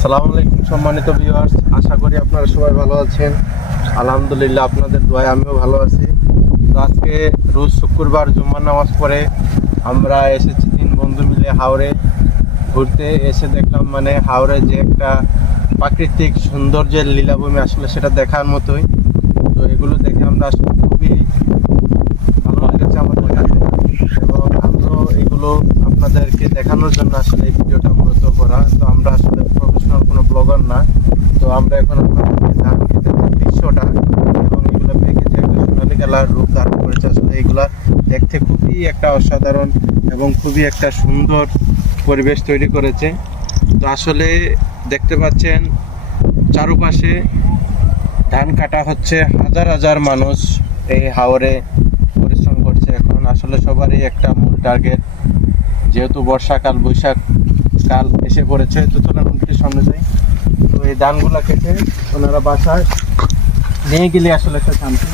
আসসালামু আলাইকুম সম্মানিত ভিউয়ার্স, আশা করি আপনারা সবাই ভালো আছেন। আলহামদুলিল্লাহ, আপনাদের দোয়ায় আমিও ভালো আছি। তো আজকে রোজ শুক্রবার জুম্মার নামাজ পড়ে আমরা এসেছি 3 বন্ধু মিলে হাওরে ঘুরতে। এসে দেখলাম মানে হাওরে যে একটা প্রাকৃতিক সৌন্দর্যের লীলাভূমি, আসলে সেটা দেখার মতোই। তো এগুলো দেখে আমরা আসলে খুবই ভালো লেগেছে আমাদের কাছে, এবং আমরাও এগুলো আপনাদেরকে দেখানোর জন্য আসলে এই ভিডিওটা মূলত করা। তো আমরা আসলে প্রফেশনাল কোনো ব্লগার না। তো আমরা এখন আপনাদেরকে ধান খেতের দৃশ্যটা এবং এগুলো পেকে যে একটা সোনালি কালার রূপ ধারণ করেছে, আসলে এগুলা দেখতে খুবই একটা অসাধারণ এবং খুবই একটা সুন্দর পরিবেশ তৈরি করেছে। তো আসলে দেখতে পাচ্ছেন চারপাশে ধান কাটা হচ্ছে, হাজার হাজার মানুষ এই হাওরে পরিশ্রম করছে। এখন আসলে সবারই একটা মূল টার্গেট, যেহেতু বর্ষাকাল বৈশাখ কাল এসে পড়েছে। তো চলেন একটু সামনে যাই। তো এই ধানগুলা কেটে ওনারা বাসায় নিয়ে গেলে আসলে একটা শান্তি।